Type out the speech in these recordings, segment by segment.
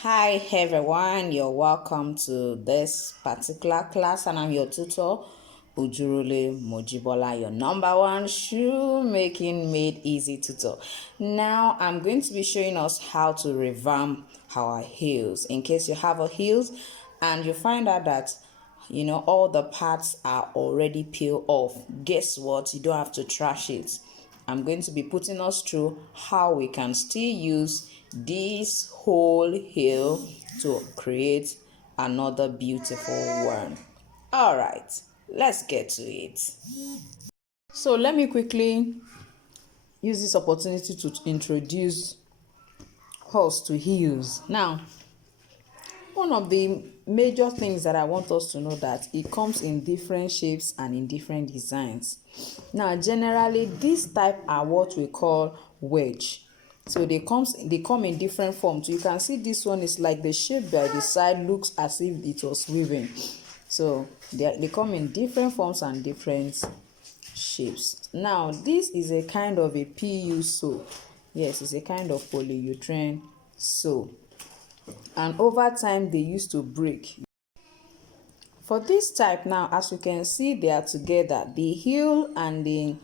Hi everyone, you're welcome to this particular class, and I'm your tutor, Ujurule Mojibola, your number one shoemaking made easy tutor. Now I'm going to be showing us how to revamp our heels. In case you have a heels and you find out that all the parts are already peeled off, guess what? You don't have to trash it. I'm going to be putting us through how we can still use this whole heel to create another beautiful one. All right, let's get to it. So let me quickly use this opportunity to introduce us to heels. Now, one of the major things that I want us to know that it comes in different shapes and in different designs. Now, generally, this type are what we call wedge. So they come in different forms. You can see this one is like the shape by the side looks as if it was weaving. So they come in different forms and different shapes. Now, this is a kind of a PU sew. Yes, it's a kind of polyurethane sew. And over time they used to break. For this type now, as you can see, they are together. The heel and the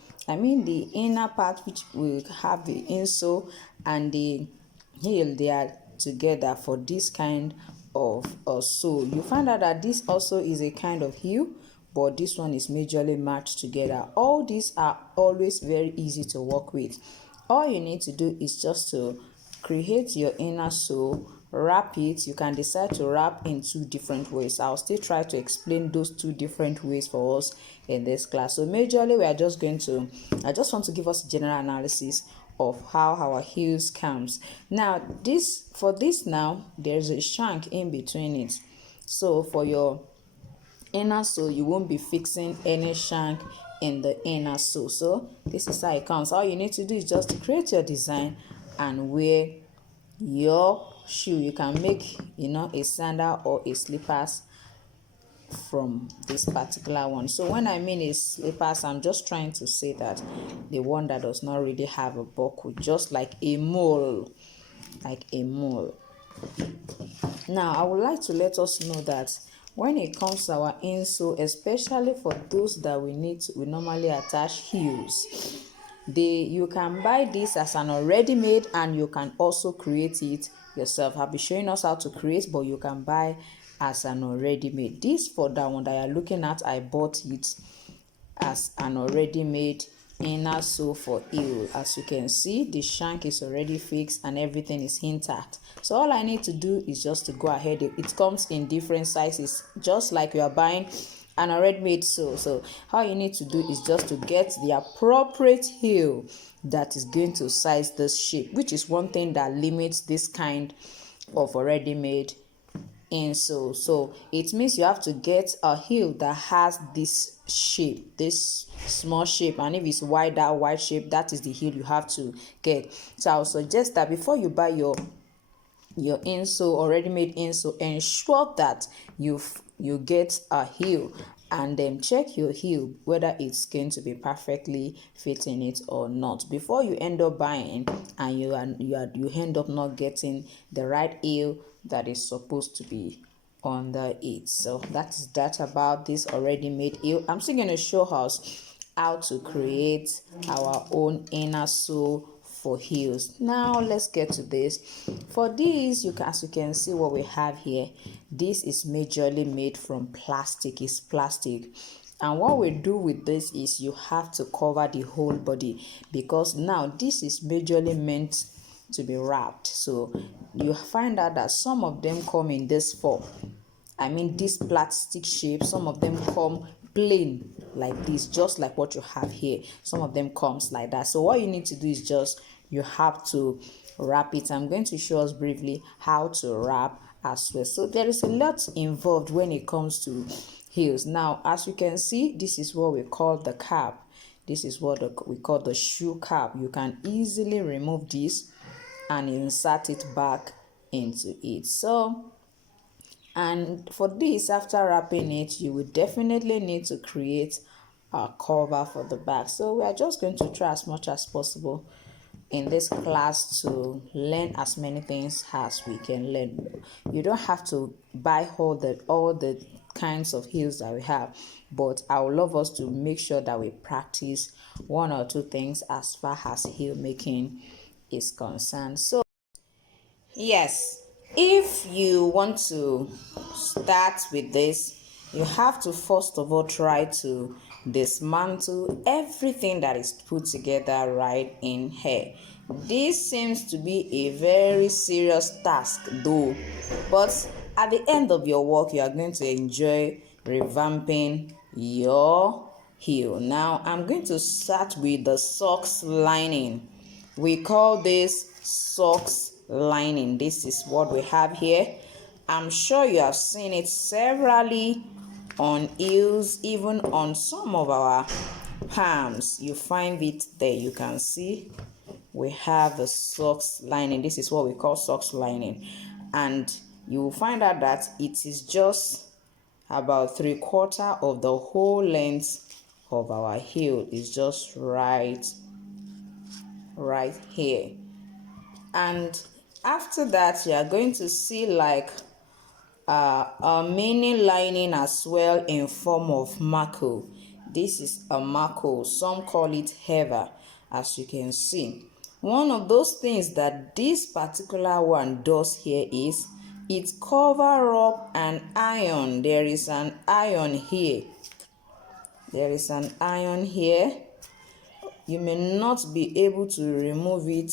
inner part, which will have the insole, and the heel, they are together for this kind of sew. You find out that this also is a kind of heel, but this one is majorly matched together. All these are always very easy to work with. All you need to do is just to create your inner sew, wrap it. You can decide to wrap in two different ways. I'll still try to explain those two different ways for us in this class. So majorly I just want to give us a general analysis of how our heels comes. Now for this now, there's a shank in between it. So for your inner sew, you won't be fixing any shank in the inner sew. So this is how it comes. All you need to do is just to create your design and wear your shoe. You can make a sandal or a slippers from this particular one. So when I mean a slippers, I'm just trying to say that the one that does not really have a buckle, just like a mole. Now I would like to let us know that when it comes to our insole, especially for those that we normally attach heels, you can buy this as an already made, and you can also create it yourself. I'll be showing us how to create, but you can buy as an already made. This for that one that you're looking at, I bought it as an already made inner sew for heel. As you can see, the shank is already fixed and everything is intact. So all I need to do is just to go ahead. It comes in different sizes, just like you are buying an already made sew. So all you need to do is just to get the appropriate heel that is going to size this shape, which is one thing that limits this kind of already made insole. So it means you have to get a heel that has this shape, this small shape, and if it's wide shape, that is the heel you have to get. So I'll suggest that before you buy your insole, already made insole, ensure that you get a heel, and then check your heel whether it's going to be perfectly fitting it or not before you end up buying and you end up not getting the right heel that is supposed to be under it. So that's that about this already made heel. I'm still going to show us how to create our own inner sew for heels. Now let's get to this. For this, as you can see what we have here, this is majorly made from plastic. It's plastic, and what we do with this is you have to cover the whole body, because now this is majorly meant to be wrapped. So you find out that some of them come in this form, this plastic shape. Some of them come plain like this, just like what you have here. Some of them comes like that. So what you need to do is just you have to wrap it. I'm going to show us briefly how to wrap as well. So there is a lot involved when it comes to heels. Now, as you can see, this is what we call the cap. This is what we call the shoe cap. You can easily remove this and insert it back into it. So, and for this, after wrapping it, you will definitely need to create a cover for the back. So we are just going to try as much as possible in this class to learn as many things as we can learn. You don't have to buy all the kinds of heels that we have, but I would love us to make sure that we practice one or two things as far as heel making is concerned. So yes, if you want to start with this, you have to first of all try to dismantle everything that is put together right in here. This seems to be a very serious task though, but at the end of your work, you are going to enjoy revamping your heel. Now, I'm going to start with the socks lining. We call this socks lining. This is what we have here. I'm sure you have seen it severally on heels, even on some of our palms. You find it there. You can see we have the socks lining. This is what we call socks lining, and you will find out that it is just about 3/4 of the whole length of our heel is just right here. And after that, you are going to see like a mini lining as well in form of marco. This is a marco, some call it heather. As you can see, one of those things that this particular one does here is it cover up an iron. There is an iron here. You may not be able to remove it,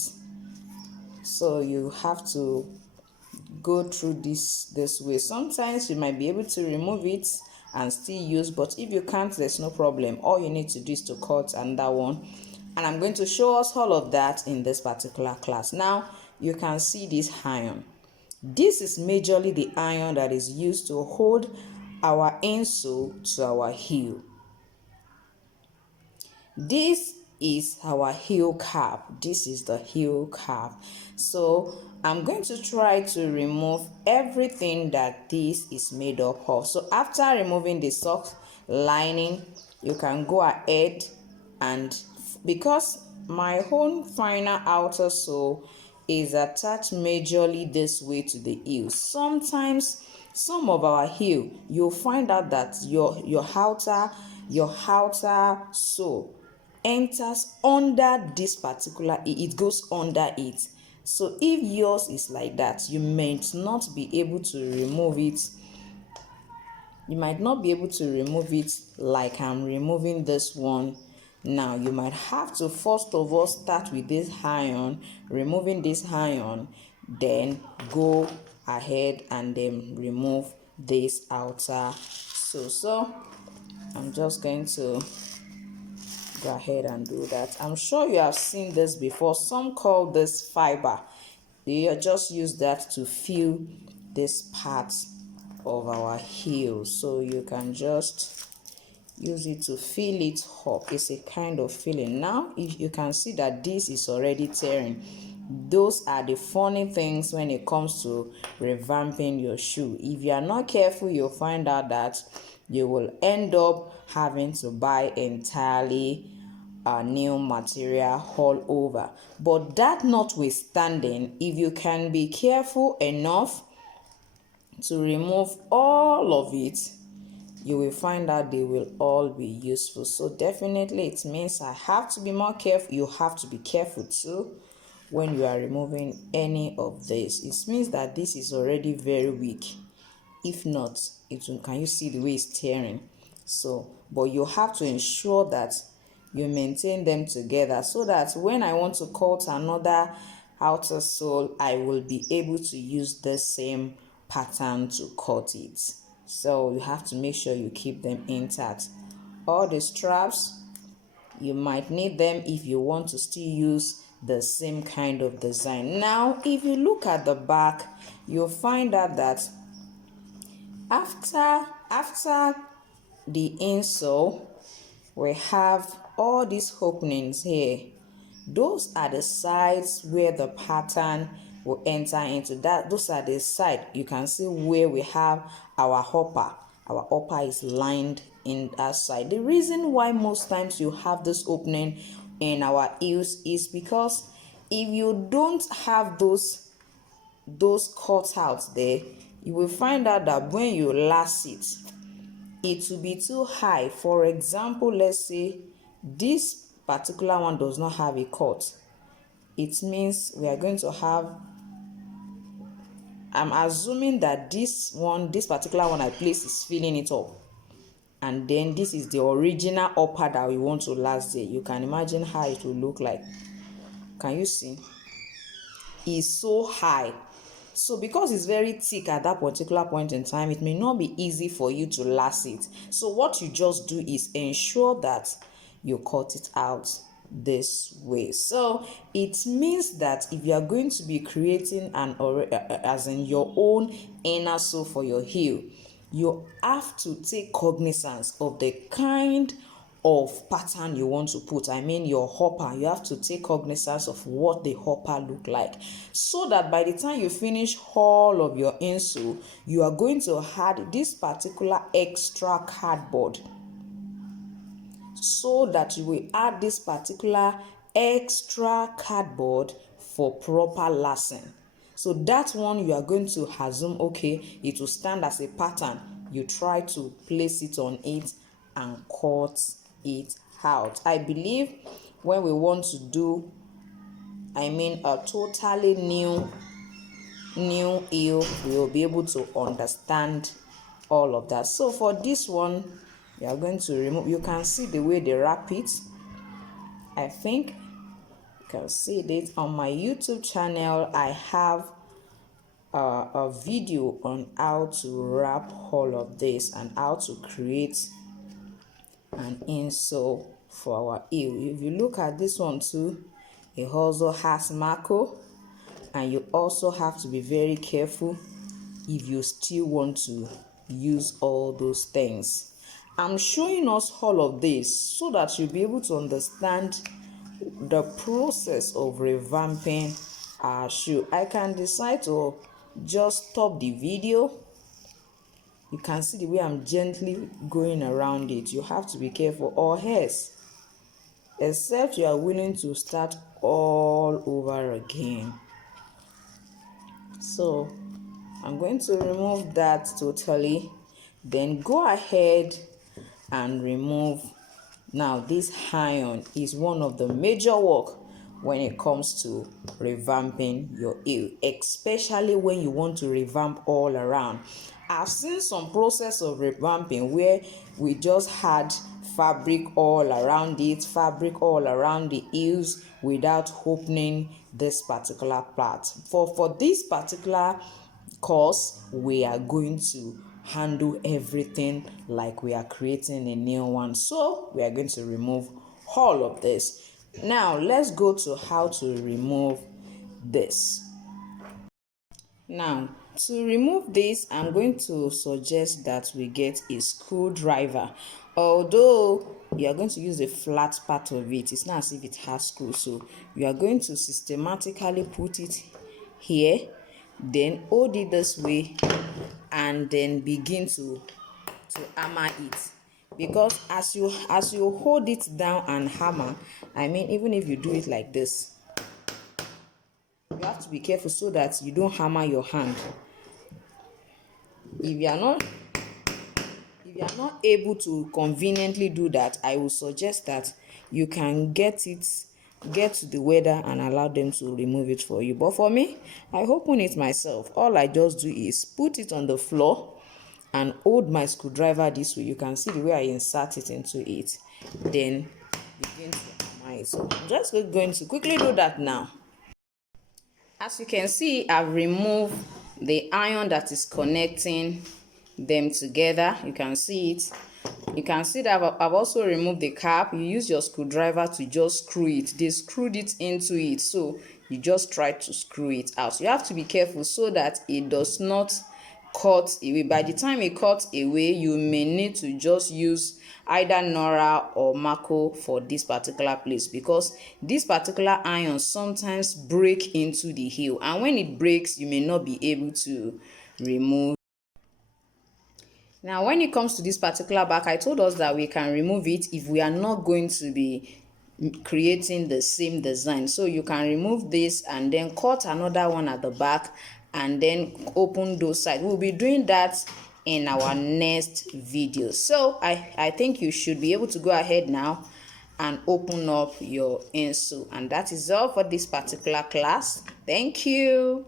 so you have to go through this way. Sometimes you might be able to remove it and still use, but if you can't, there's no problem. All you need to do is to cut another one, and I'm going to show us all of that in this particular class. Now you can see this iron. This is majorly the iron that is used to hold our insole to our heel. This is our heel cap. This is the heel cap. So I'm going to try to remove everything that this is made up of. So after removing the sock lining, you can go ahead, and because my own final outer sole is attached majorly this way to the heel, sometimes some of our heel, you'll find out that your outer sole enters under this particular, it goes under it. So if yours is like that, you might not be able to remove it. You might not be able to remove it like I'm removing this one now. You might have to first of all start with this iron, removing this iron, then go ahead and then remove this outer. So I'm just going to go ahead and do that. I'm sure you have seen this before. Some call this fiber. They just use that to fill this part of our heel, so you can just use it to fill it up. It's a kind of filling. Now if you can see that this is already tearing, those are the funny things when it comes to revamping your shoe. If you are not careful, you'll find out that you will end up having to buy entirely a new material all over. But that notwithstanding, if you can be careful enough to remove all of it, you will find that they will all be useful. So definitely it means I have to be more careful. You have to be careful too when you are removing any of this. It means that this is already very weak. If not, it will, can you see the way it's tearing? So, but you have to ensure that you maintain them together so that when I want to cut another outer sole, I will be able to use the same pattern to cut it. So you have to make sure you keep them intact. All the straps, you might need them if you want to still use the same kind of design. Now if you look at the back, you'll find out that after the insole, we have all these openings here. Those are the sides where the pattern will enter into. That those are the side. You can see where we have our upper. Our upper is lined in that side. The reason why most times you have this opening in our heels is because If you don't have those cutouts there, you will find out that when you lace it, it will be too high. For example, let's say this particular one does not have a cut. It means we are going to have, I'm assuming that this particular one I placed is filling it up. And then this is the original upper that we want to lace there. You can imagine how it will look like. Can you see? Is so high. So because it's very thick at that particular point in time, it may not be easy for you to lace it. So what you just do is ensure that you cut it out this way. So it means that if you are going to be creating as in your own inner sole for your heel, you have to take cognizance of the kind of pattern you want to put. I mean your hopper. You have to take cognizance of what the hopper look like, so that by the time you finish all of your insole, you are going to add this particular extra cardboard, so that you will add this particular extra cardboard for proper lacing. So that one you are going to assume, okay, it will stand as a pattern. You try to place it on it and cut it out. I believe when we want to do, a totally new heel, we will be able to understand all of that. So for this one, we are going to remove, you can see the way they wrap it. I think you can see it on my YouTube channel. I have a video on how to wrap all of this and how to create an insole for our heel. If you look at this one too, it also has marco, and you also have to be very careful if you still want to use all those things. I'm showing us all of this so that you'll be able to understand the process of revamping our shoe. I can decide to just stop the video. You can see the way I'm gently going around it. You have to be careful, or else, except you are willing to start all over again. So I'm going to remove that totally, then go ahead and remove. Now this iron is one of the major work when it comes to revamping your heel, especially when you want to revamp all around. I've seen some process of revamping where we just had fabric all around it, fabric all around the heels without opening this particular part. For this particular course, we are going to handle everything like we are creating a new one. So we are going to remove all of this. Now let's go to how to remove this. Now, to remove this, I'm going to suggest that we get a screwdriver. Although you are going to use a flat part of it, it's not as if it has screws. So you are going to systematically put it here, then hold it this way, and then begin to hammer it. Because as you hold it down and hammer, even if you do it like this, you have to be careful so that you don't hammer your hand. If you are not able to conveniently do that, I will suggest that you can get to the welder and allow them to remove it for you. But for me, I open it myself. All I just do is put it on the floor and hold my screwdriver this way. You can see the way I insert it into it, then begin to hammer it. So I'm just going to quickly do that now. As you can see, I've removed the iron that is connecting them together. You can see it. You can see that I've also removed the cap. You use your screwdriver to just screw it. They screwed it into it, so you just try to screw it out. So you have to be careful so that it does not cut away. By the time it cuts away, you may need to just use either Nora or Marco for this particular place, because this particular iron sometimes break into the heel, and when it breaks, you may not be able to remove. Now when it comes to this particular back, I told us that we can remove it if we are not going to be creating the same design. So you can remove this and then cut another one at the back and then open those sides. We'll be doing that in our next video. So I think you should be able to go ahead now and open up your insole. And that is all for this particular class. Thank you.